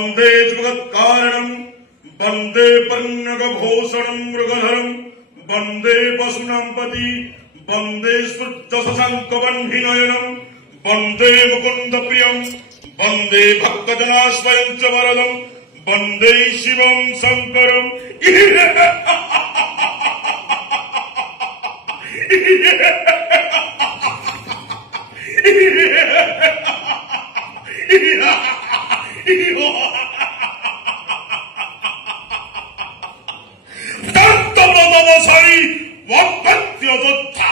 वंदे जगत्कारणं वंदे पन्नगभूषणं मृगधरं वंदे पशूनां पति वंदे स्फुर्जशशाङ्कवह्निनयनं वंदे मुकुन्दप्रियं वंदे भक्तजनाश्रयं च वरदं वंदे शिवं शङ्करं दत्तप्रदवसायी वक्तव्यदत्ता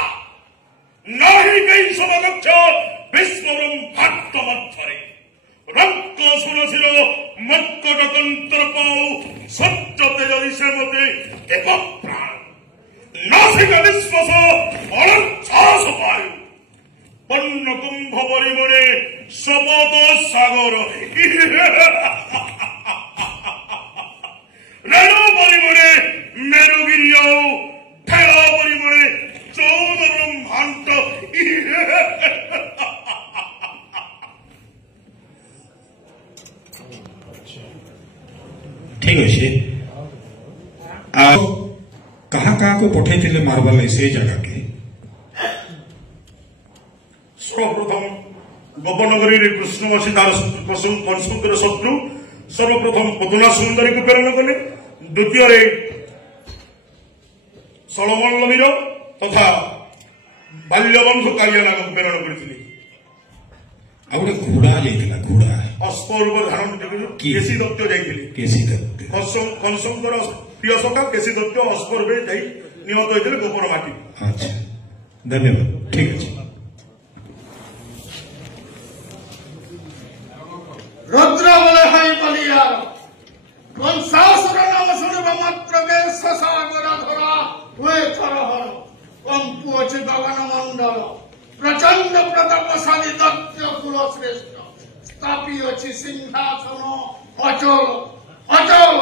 नाही कहीं समकक्ष विस्मरं भक्तमत्थरे रक्त सुरशिर मत्कटतंत्र पाऊ सत्यते यदि सेवते एक प्राण नासिक विश्वास अनर्थास पायु पन्न कुंभ परिमणे शपथ सागर रेणु परिमणे मेरुगिरी ठेला परिमणे 14 ब्रह्मांड ठीक अच्छे कहा को पठे थे मारवार से जगह के सर्वप्रथम गोपनगरी कृष्णवासी तार पंचमुखर शत्रु सर्वप्रथम पदुना सुंदरी को प्रेरण कले द्वितीय सलमल्लवीर तथा बाल्यबंधु कालियानाग को प्रेरण करथिले आ गोटे घोड़ा लेथिला घोड़ा अश्वर धारण केसी दत्त जाइथिले केसी दत्त कंसंकर प्रिय सखा केसी दत्त अश्वर बे जाई निहत होइथिले गोपर माटी। अच्छा धन्यवाद ठीक अछि रुद्र बोले हाई बलिया कंसासुर नाम सुनिबा मात्र के ससागर धरा हुए थरहर कंपु अछि गगन मंडल प्रचंड प्रतापशाली दत्त कुल श्रेष्ठ स्थापी अछि सिंहासन अचल अचल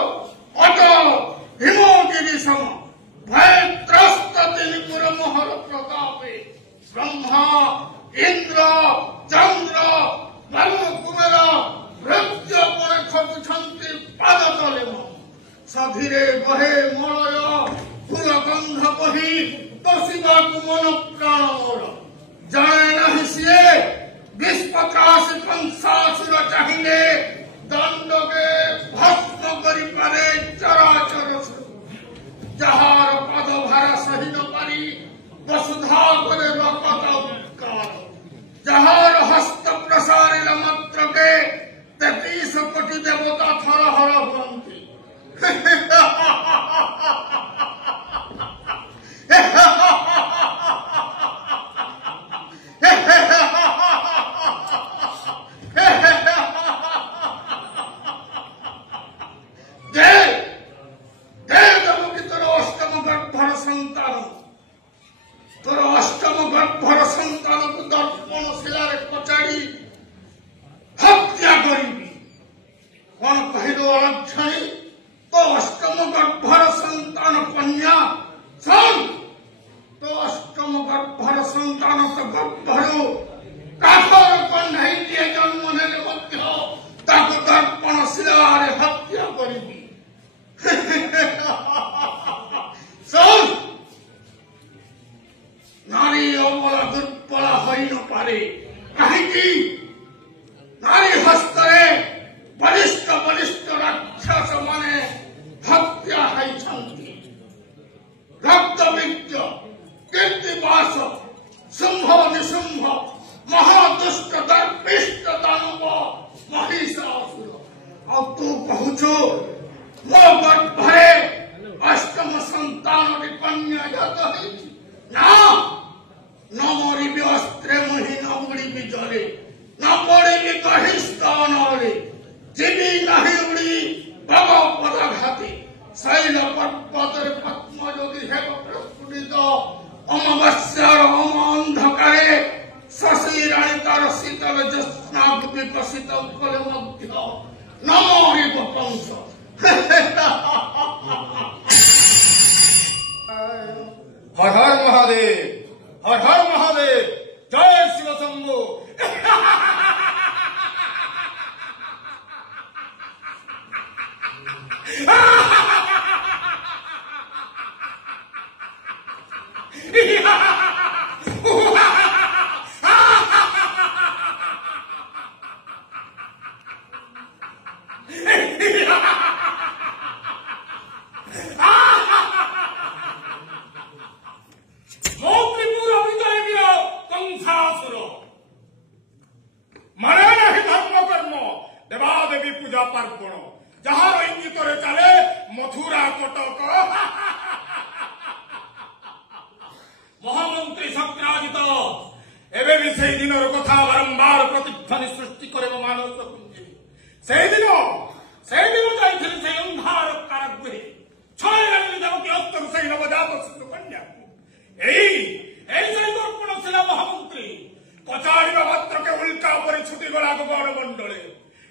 अचल हिमगिरी सम भय त्रस्त तिलिपुर मोहर प्रतापे ब्रह्मा इंद्र चंद्र वरुण कुमेर मृत्य पर खटुछन्ति पाद तले सधीरे बहे मलय फूल गंध बही बसिबाकु मन प्राण मोर जाने नहीं सिए विस्पत्रासी कंसासुर चाहिए दंडके भस्म करि पारे चराचर जहार पद भार सही न पारी वसुधा करे बकत उपकार जहार हस्त प्रसारिल मात्र के 33 कोटि देवता थरहर हुअन्ति तोर अष्टम गर्भर संतान को दर्पण शिलार पचाड़ी हत्या करी कौन कहिलो अलक्षणी तो अष्टम गर्भर संतान कन्या सन तो अष्टम गर्भर संतान तो गर्भर काठर कन्हई दिए जन्म नेले मध्य ताको दर्पण शिलार हत्या करी सन नारी अबला दुर्बला होई न पारे कहीं नारी हस्तरे बलिष्ठ बलिष्ठ राक्षस माने हत्या हाई छंती रक्त विज्ञ कीर्तिवास सिंह निसिंह महादुष्ट दर्पिष्ट दानव महिषासुर अब तू पहुंचो मो गर्भरे अष्टम संतान कन्या जात है ना न मरिबी अस्त्रे मुहि न उड़ी जले न पड़ेगी कहीं स्थान जीवी नहीं उड़ी भग पदाघाती शैल पर्वतर पद्म योगी हेब प्रस्फुटित अमावस्यार अम अंधकारे शशि राणी तार शीतल ज्योत्स्ना विकसित उत्कल मध्य न मरिब कंस हर हर महादेव हर हर महादेव जय शिव शंभु ମୋ ତ୍ରିପୁର ବିଜୟ ବୀର କଂସାସୁର ମାନେ ନାହିଁ ଧର୍ମ କର୍ମ ଦେବାଦେବୀ ପୂଜା ପାର୍ବଣ ଯାହାର ଇଙ୍ଗିତରେ ଚାଲେ ମଥୁରା କଟକ ମହାମନ୍ତ୍ରୀ ସତ୍ରାଜିତ ଏବେ ବି ସେଇ ଦିନର କଥା ବାରମ୍ବାର ପ୍ରତିଧ୍ୱନି ସୃଷ୍ଟି କରିବ ମାନସ କୁଞ୍ଜି ସେଇଦିନ ଯାଇଥିଲି ସେଇ ଅନ୍ଧାର କାରାଗୃହେ ଛୟାଳିଶ ଦେବକୀ ଅସ୍ତରୁ ସେଇ ନବଜାତ ଶିଶୁ କନ୍ୟାକୁ ଏଇ ସେଇ ଦର୍ପଣଶୀଳ ମହାମନ୍ତ୍ରୀ କଚାଡ଼ିବା ମାତ୍ରକେ ଉଲ୍କା ଉପରେ ଛୁଟିଗଲା ଗଗନ ମଣ୍ଡଳେ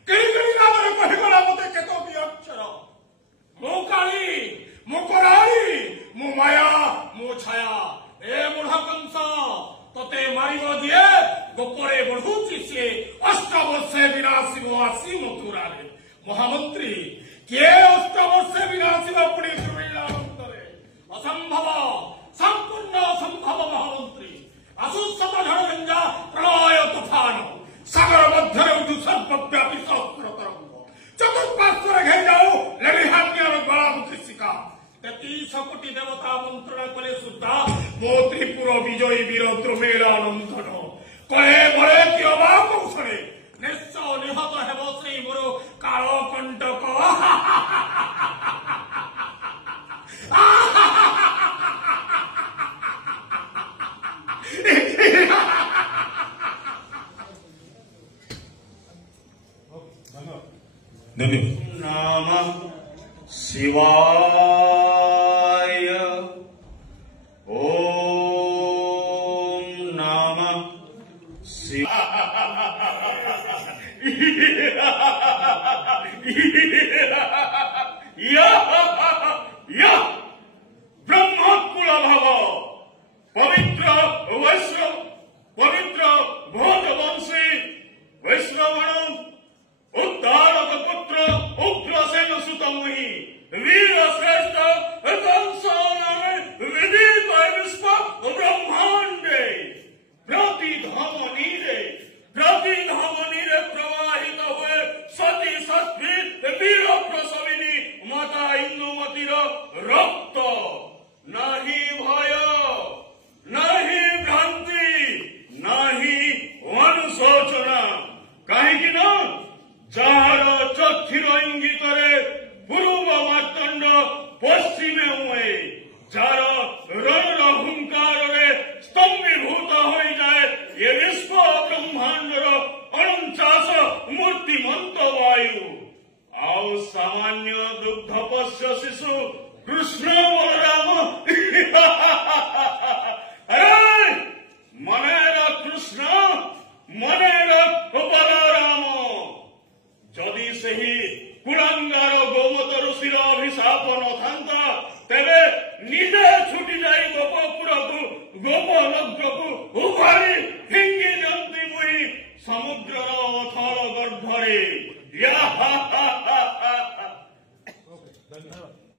କିଣି କିଣି ନାମରେ କହିଗଲା ମତେ କେତୋଟି ଅକ୍ଷର ମୁଁ କାଳି ମୁଁ କରାଳି ମୁଁ ମାୟା ମୁଁ ଛାୟା ଏ ମୂଢ କଂସ ତତେ ମାରିବ ଯିଏ ଗୋପରେ ବଢୁଛି ସିଏ ଅଷ୍ଟବର୍ଷେ ବିନାଶିବ ଆସି ମଥୁରାରେ ମହାମନ୍ତ୍ରୀ କିଏ ଅଷ୍ଟବର୍ଷେ ବିନାଶିବ ପୁଣି ତ୍ରିମିଳାନନ୍ଦରେ ଅସମ୍ଭବ ସମ୍ପୂର୍ଣ୍ଣ ଅସମ୍ଭବ ମହାମନ୍ତ୍ରୀ ଆସୁଶତ ଝଡ଼ ଗଞ୍ଜା ପ୍ରଳୟ ତୁଫାନ ସାଗର ମଧ୍ୟରେ ଉଠୁ ସର୍ବବ୍ୟାପୀ ସହସ୍ର ତରଙ୍ଗ ଚତୁଃପାର୍ଶ୍ୱରେ ଘେରି ଯାଉ ଲେଳିହାନ୍ୟର ଜ୍ୱାଳାମୁଖୀ ଶିଖା 33 କୋଟି ଦେବତା ମନ୍ତ୍ରଣା କଲେ ସୁଦ୍ଧା ମୋ ତ୍ରିପୁର ବିଜୟୀ ବୀର ତ୍ରିମିଳାନନ୍ଦନ କଳେ ବଳେ କି ଅବା କୌଶଳେ ନିଶ୍ଚୟ ନିହତ ହେବ ସେଇ ମୋର କାଳ କଣ୍ଟକ धन्यवाद। नमः शिवाय ओम नमः ब्रह्मकुल भव पवित्र वैष्णव पवित्र भोजवंशी वैष्णवण उद्धारक पुत्र उग्रसेन सुत मुहि वीर श्रेष्ठ विदित विश्व ब्रह्मांडे प्रतिधमनीरे प्रवाहित हुए सती सत्वी वीर प्रसविनी माता इंदुमतीर रक्त नहीं भय नहीं भ्रांति नहीं अनुशोचना कहीं न जार चक्षुर इंगितरे पूर्व मार्तंड पश्चिमे हुए जार रण हुंकार स्तंभीभूत हो जाए ये विश्व ब्रह्मांडर 49 मूर्तिमंत वायु आओ सामान्य दुग्धपस्य शिशु कृष्ण बलराम अरे मनेर कृष्ण मनेर बलराम जदि सही कुलांगार गोमत ऋषिर अभिशाप न था तेरे निज